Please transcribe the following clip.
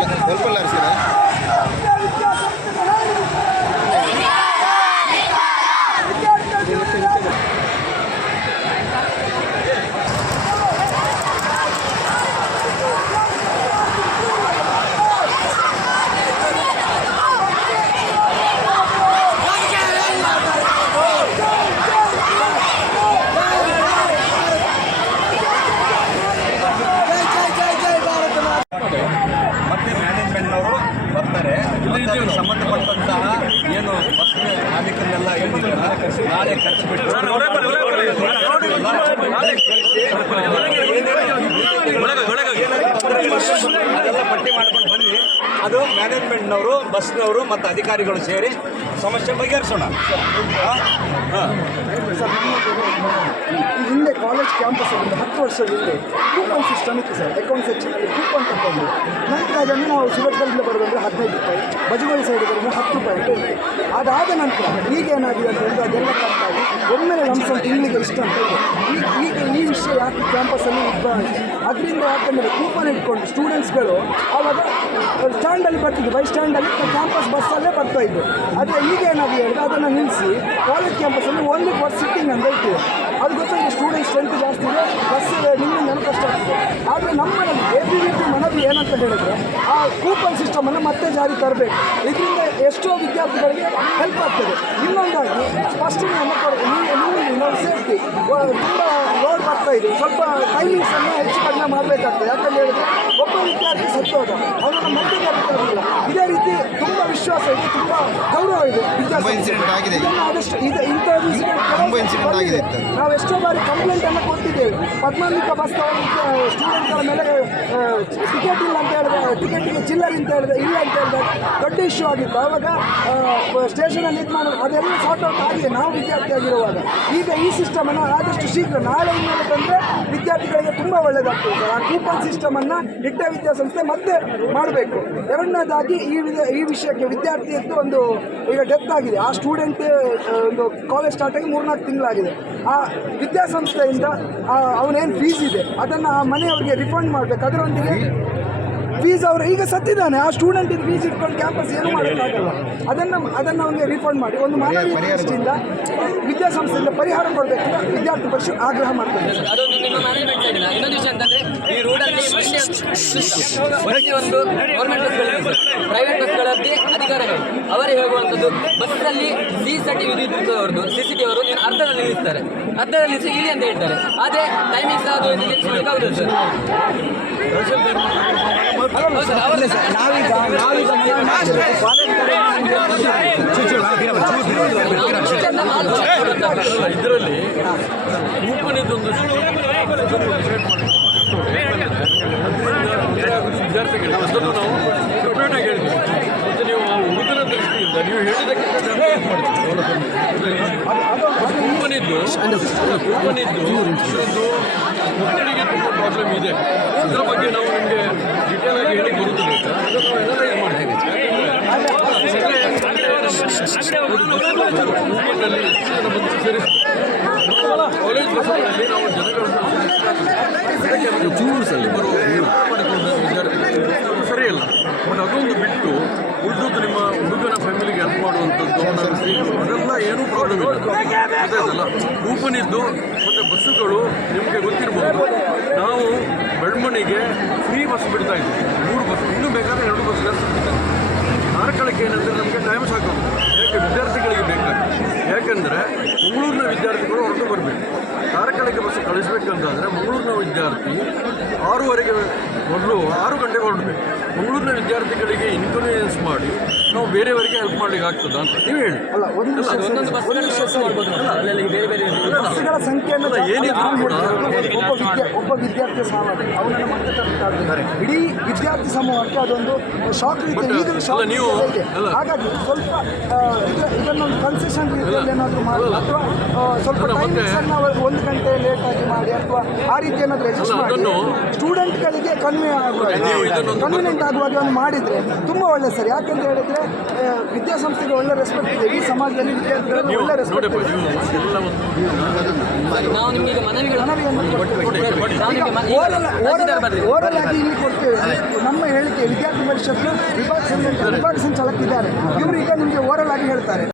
வெல்பல் வெல்பல் அரிசி ಸಂಬಂಧಪಟ್ಟಂತಹ ಏನು ಬಸ್ ಮಾಲೀಕರನ್ನೆಲ್ಲ ಏನಿದೆ ನಾಳೆ ಖರ್ಚು ಬಿಟ್ಟು ಅದೆಲ್ಲ ಪಟ್ಟಿ ಮಾಡ್ಕೊಂಡು ಬನ್ನಿ ಅದು ಮ್ಯಾನೇಜ್ಮೆಂಟ್ನವರು ಬಸ್ನವರು ಮತ್ತು ಅಧಿಕಾರಿಗಳು ಸೇರಿ ಸಮಸ್ಯೆ ಬಗೆಹರಿಸೋಣ ಹಾಂ ಕಾಲೇಜ್ ಕ್ಯಾಂಪಸ್ ಅಲ್ಲಿ ಹತ್ತು ವರ್ಷದ ಹಿಂದೆ ಕೂಪನ್ ಸಿಸ್ಟಮ್ ಇತ್ತು ಸರ್ ಅಕೌಂಟ್ ಸೆಕ್ಷನಲ್ಲಿ ಕೂಪನ್ ತಗೊಂಡು ನಂತರ ಅದನ್ನು ನಾವು ಸುರತ್ಕಲ್ಲಿಂದ ಬರೋದಂದ್ರೆ ಹದಿನೈದು ರೂಪಾಯಿ ಬಜಗೋಳಿ ಸೈಡ್ ಬರೋದ್ರೆ ಹತ್ತು ರೂಪಾಯಿ ಇತ್ತು ಅದಾದ ನಂತರ ಈಗ ಏನಾಗಿದೆ ಅಂತ ಹೇಳಿದ್ರೆ ಅದೆಲ್ಲ ಕಟ್ಟಾಗಿ ಒಮ್ಮೆಲೆ ಲಂಸಮ್ ತಿಂಗಳಿಗೆ ಇಷ್ಟ ಅಂತ ಈಗ ಈ ವಿಷಯ ಯಾಕೆ ಉದ್ಭವ ಆಗಿದೆ ಅದರಿಂದ ಯಾಕಂದರೆ ಕೂಪನ್ ಇಟ್ಕೊಂಡು ಸ್ಟೂಡೆಂಟ್ಸ್ಗಳು ಆವಾಗ ಸ್ಟ್ಯಾಂಡಲ್ಲಿ ಬರ್ತಿದ್ದು ಬೈ ಸ್ಟ್ಯಾಂಡಲ್ಲಿ ಕ್ಯಾಂಪಸ್ ಬಸ್ಸಲ್ಲೇ ಬರ್ತಾ ಇದ್ದರು ಆದರೆ ಈಗ ಏನಾಗಿದೆ ಅದನ್ನು ನಿಲ್ಲಿಸಿ ಕಾಲೇಜ್ ಕ್ಯಾಂಪಸಲ್ಲಿ ಓನ್ಲಿ ಫಾರ್ ಸಿಟ್ಟಿಂಗ್ ಅಂತ ಇಟ್ಟಿದೆ ಅದು ಗೊತ್ತಾಗಿ ಸ್ಟೂಡೆಂಟ್ ಸ್ಟ್ರೆಂತ್ ಜಾಸ್ತಿ ಇದೆ ಬಸ್ ನಿಮ್ಮಿಂದ ಕಷ್ಟ ಆಗ್ತದೆ. ಆದರೆ ನಮ್ಮ ಎ ಬಿ ವಿ ಪಿ ಮನವಿ ಏನಂತ ಹೇಳಿದ್ರೆ, ಆ ಕೂಪನ್ ಸಿಸ್ಟಮನ್ನು ಮತ್ತೆ ಜಾರಿ ತರಬೇಕು. ಇದರಿಂದ ಎಷ್ಟೋ ವಿದ್ಯಾರ್ಥಿಗಳಿಗೆ ಹೆಲ್ಪ್ ಆಗ್ತದೆ. ಇನ್ನೊಂದಾಗಿ ಕೊಡ ನೀವು ಸೇಫ್ಟಿ ತುಂಬ ಬರ್ತಾ ಇದೆ. ಸ್ವಲ್ಪ ಟೈಮಿಂಗ್ಸನ್ನು ಹೆಚ್ಚು ಕಡಿಮೆ ಮಾಡಬೇಕಾಗ್ತದೆ. ಯಾಕಂತ ಹೇಳಿದ್ರೆ ಒಬ್ಬ ವಿದ್ಯಾರ್ಥಿ ಸತ್ತೋದ. ಅವನನ್ನು ಮತ್ತೆ ಕರೀತಾರಿಲ್ಲ ಇದೇ ರೀತಿ ತುಂಬ ವಿಶ್ವಾಸ ಇದೆ ತುಂಬ ಗೌರವ ಇದೆ ಆಗಿದೆ. ಆದಷ್ಟು ಇದು ಇಂಥ ಇತ್ತು. ನಾವು ಎಷ್ಟೋ ಬಾರಿ ಕಂಪ್ಲೇಂಟ್ ಅನ್ನು ಕೊಟ್ಟಿದ್ದೇವೆ ಪದ್ಮಾಂಬಿಕಾ ಬಸ್ ಸ್ಟೂಡೆಂಟ್ಗಳ ಮೇಲೆ ಟಿಕೆಟ್ ಇಲ್ಲ ಅಂತ ಟಿಕೆಟಿಗೆ ಚಿಲ್ಲರ್ ಅಂತ ಹೇಳಿದೆ ಇಲ್ಲ ಅಂತ ಹೇಳಿದೆ ದೊಡ್ಡ ಇಶ್ಯೂ ಆಗಿತ್ತು. ಆವಾಗ ಸ್ಟೇಷನಲ್ಲಿ ಇದು ಮಾಡೋದು ಅದೆಲ್ಲ ಸಾರ್ಟ್ ಔಟ್ ಆಗಿದೆ ನಾವು ವಿದ್ಯಾರ್ಥಿ ಆಗಿರುವಾಗ. ಈಗ ಈ ಸಿಸ್ಟಮನ್ನು ಆದಷ್ಟು ಶೀಘ್ರ ನಾಳೆ ಇನ್ನೊಂದು ತಂದರೆ ವಿದ್ಯಾರ್ಥಿಗಳಿಗೆ ತುಂಬ ಒಳ್ಳೆಯದಾಗ್ತದೆ ಆ ಕೂಪನ್ ಸಿಸ್ಟಮನ್ನು ಇಟ್ಟ ವಿದ್ಯಾಸಂಸ್ಥೆ ಮತ್ತೆ ಮಾಡಬೇಕು. ಎರಡನೇದಾಗಿ ಈ ಈ ವಿಷಯಕ್ಕೆ ವಿದ್ಯಾರ್ಥಿಯದ್ದು ಒಂದು, ಈಗ ಡೆತ್ ಆಗಿದೆ. ಆ ಸ್ಟೂಡೆಂಟ್ ಒಂದು ಕಾಲೇಜ್ ಸ್ಟಾರ್ಟ್ ಆಗಿ ಮೂರ್ನಾಲ್ಕು ತಿಂಗಳಾಗಿದೆ. ಆ ವಿದ್ಯಾಸಂಸ್ಥೆಯಿಂದ ಅವನೇನು ಫೀಸ್ ಇದೆ, ಅದನ್ನು ಆ ಮನೆಯವರಿಗೆ ರಿಫಂಡ್ ಮಾಡಬೇಕು. ಅದರೊಂದಿಗೆ ಫೀಸ್ ಅವರು ಈಗ ಸತ್ತಿದ್ದಾನೆ. ಆ ಸ್ಟೂಡೆಂಟ್ ಇದು ಫೀಸ್ ಇಟ್ಕೊಂಡು ಕ್ಯಾಂಪಸ್ ಏನು ಮಾಡೋಕ್ಕಾಗಲ್ಲ. ಅದನ್ನು ಅದನ್ನು ಅವನಿಗೆ ರಿಫಂಡ್ ಮಾಡಿ. ಒಂದು ಮಾನವೀಯ ದೃಷ್ಟಿಯಿಂದ ವಿದ್ಯಾಸಂಸ್ಥೆಯಿಂದ ಪರಿಹಾರ ಕೊಡಬೇಕಂತ ವಿದ್ಯಾರ್ಥಿ ಪರಿಷತ್ ಆಗ್ರಹ ಮಾಡ್ತಾರೆ. ಪ್ರತಿಯೊಂದು ಗೌರ್ಮೆಂಟ್ ಬಸ್ಗಳಲ್ಲಿ ಪ್ರೈವೇಟ್ ಬಸ್ಗಳಲ್ಲಿ ಅಧಿಕಾರಿಗಳು ಅವರೇ ಹೇಳುವಂಥದ್ದು ಬಸ್ನಲ್ಲಿ ಸಿ ಸಿ ಟಿ ವಿ ಅವ್ರದ್ದು. ಸಿ ಸಿ ಟಿ ಅವರು ಅರ್ಧದಲ್ಲಿ ನಿಲ್ಲಿಸ್ತಾರೆ. ಅರ್ಧದಲ್ಲಿ ನಿಲ್ಲಿಸಿ ಇಲ್ಲಿ ಅಂತ ಹೇಳ್ತಾರೆ. ಅದೇ ಟೈಮಿಂಗ್ಸ್ ಅದು ನಿಲ್ಲಿಸಬೇಕಾಗುತ್ತೆ ಸರ್. ನಾವೀಗ ನಾವೀಗ ಮನವಿ ಮಾಡ್ತಿರೋದು ಇದರಲ್ಲಿ ಕೂಪನಿದ್ದೊಂದು ವಿದ್ಯಾರ್ಥಿಗಳು ಅದನ್ನು ನಾವು ಸೆಪ್ರೇಟ್ ಆಗಿ ಹೇಳ್ತೀವಿ ಮತ್ತು ನೀವು ಆ ಹುಡುಗನ ದೃಷ್ಟಿಯಿಂದ ನೀವು ಹೇಳಿದ್ದಕ್ಕೆ ಕೂಪನಿದ್ದು ಕೂಪನಿದ್ದು ಇದೊಂದು ಮಕ್ಕಳಿಗೆ ತುಂಬ ಪ್ರಾಬ್ಲಮ್ ಇದೆ. ಅದರ ಬಗ್ಗೆ ನಾವು ನಿಮಗೆ ಡೀಟೇಲ್ ಆಗಿ ಹೇಳಿ ಬರುವುದಿಲ್ಲ ಅದನ್ನು ಎಲ್ಲ ಎನಲೈಸ್ ಮಾಡ್ತೀವಿ? ಕೂಪನಲ್ಲಿ ಎಷ್ಟು ಜನ ಬಂದು ಸೇರಿಸ್ತಾರೆ ಕಾಲೇಜ್ ಬಸ್ಗಳಲ್ಲಿ ನಾವು ಜನಗಳನ್ನು ಜೂಸಲ್ಲಿ ಬರುವ ಮಾಡಿಕೊಂಡ ವಿದ್ಯಾರ್ಥಿಗಳು ಸರಿಯಲ್ಲ ಬಟ್ ಅದೊಂದು ಬಿಟ್ಟು ಉಳಿದದ್ದು ನಿಮ್ಮ ಹುಡುಗನ ಫ್ಯಾಮಿಲಿಗೆ ಹೆಲ್ಪ್ ಮಾಡುವಂಥದ್ದು ಅದೆಲ್ಲ ಏನೂ ಪ್ರಾಬ್ಲಮ್ ಇಲ್ಲ ಗೊತ್ತಾಯ್ತಲ್ಲ ಕೂಪನ್ ಇದ್ದು ಮತ್ತು ಬಸ್ಸುಗಳು ನಿಮಗೆ ಗೊತ್ತಿರ್ಬೋದು. ನಾವು ಬೆಳ್ಮಣಿಗೆ ಫ್ರೀ ಬಸ್ ಬಿಡ್ತಾ ಇದ್ವಿ ಮೂರು ಬಸ್ ಇನ್ನೂ ಬೇಕಾದರೆ ಎರಡು ಬಸ್ ಕಾರ್ಕಳಕ್ಕೆ ಏನಂದರೆ ನಮಗೆ ಟೈಮ್ ಸಾಕು. ಯಾಕೆ ವಿದ್ಯಾರ್ಥಿಗಳಿಗೆ ಬೇಕಾಗ್ತದೆ ಯಾಕೆಂದರೆ ಮಂಗಳೂರಿನ ವಿದ್ಯಾರ್ಥಿಗಳು ಹೊರಟು ಬರಬೇಕು. ಕಾರ್ಕಳಕ್ಕೆ ಬಸ್ ಕಳಿಸ್ಬೇಕಂತಂದರೆ ಮಂಗಳೂರಿನ ವಿದ್ಯಾರ್ಥಿ ಆರೂವರೆಗೆ ಮೊದಲು ಆರು ಗಂಟೆಗೆ ಹೊರಡಬೇಕು. ಮಂಗಳೂರಿನ ವಿದ್ಯಾರ್ಥಿಗಳಿಗೆ ಇನ್ಕನ್ವೀನಿಯನ್ಸ್ ಮಾಡಿ ನಾವು ಬೇರೆಯವರಿಗೆ ಹೆಲ್ಪ್ ಮಾಡ್ಲಿಕ್ಕೆ ಆಗ್ತದಾ ಅಂತ ನೀವು ಹೇಳಿ ಅಲ್ಲ ಒಂದು ಒಂದೊಂದು ಬಸ್ ಒಂದು ವಿಷಯ ಸರ್. ಮಾಡ್ಬೋದು ಅಲ್ಲಲ್ಲಿ ಬೇರೆ ಬೇರೆ ಬಸ್ಸುಗಳ ಸಂಖ್ಯೆಯನ್ನು ಅಲ್ಲ, ಏನಿದ್ರು ನಾವು ಕೂಡ. ಒಬ್ಬ ವಿದ್ಯಾ ಒಬ್ಬ ವಿದ್ಯಾರ್ಥಿ ಸಾಮಾನ್ಯ ಅವನನ್ನು ಮತ್ತೆ ತರ್ತಾರೆ ಇಡೀ ವಿದ್ಯಾರ್ಥಿ ಸಮೂಹಕ್ಕೆ ಅದೊಂದು ಶಾಕ್ ರೀತಿ But, ಈಗಲೂ ಅಲ್ಲ, ನೀವು- ಇದೆ. ಅಲ್ಲ. ಹಾಗಾಗಿ ಸ್ವಲ್ಪ ಆ, ಇದ- ಇದನ್ನೊಂದು ಕನ್ಸೆಷನ್ ರೀತಿಯಲ್ಲಿ ಏನಾದರೂ ಮಾಡಿ ಅಲ್ಲ. ಅಥವಾ ಆ, ಸ್ವಲ್ಪ ಅಲ್ಲ, ಮತ್ತೆ- ಒಂದು ಗಂಟೆ ಲೇಟ್ ಆಗಿ ಮಾಡಿ ಅಥವಾ ಆ ರೀತಿ ಏನಾದರೂ ಅಡ್ಜಸ್ಟ್ ಮಾಡಿ ಅದನ್ನು- ಕನ್ವಿ ಆಗುವ ಕನ್ವಿನೆಂಟ್ ಆಗುವಾಗ ಒಂದು ಮಾಡಿದ್ರೆ ತುಂಬಾ ಒಳ್ಳೆ ಸರ್. ಯಾಕೆಂತ ಹೇಳಿದ್ರೆ ವಿದ್ಯಾಸಂಸ್ಥೆಗೆ ಒಳ್ಳೆ ರೆಸ್ಪೆಕ್ಟ್ ಇದೆ. ಈ ಸಮಾಜದಲ್ಲಿ ವಿದ್ಯಾರ್ಥಿಗಳಿಗೆ ಒಳ್ಳೆ ರೆಸ್ಪೆಕ್ಟ್ ಮನವಿಯನ್ನು ಓರಲ್ ಆಗಿ ಇಲ್ಲಿ ಕೊಡ್ತೇವೆ. ನಮ್ಮ ಹೇಳಿಕೆ ವಿದ್ಯಾರ್ಥಿ ಪರಿಷತ್ತು ವಿಭಾಗ ಸಂಘ ವಿಭಾಗ ಸಂಚಾಲಕ ಇದ್ದಾರೆ ಇವರು ಈಗ ನಿಮಗೆ ಓರಲ್ ಆಗಿ ಹೇಳ್ತಾರೆ.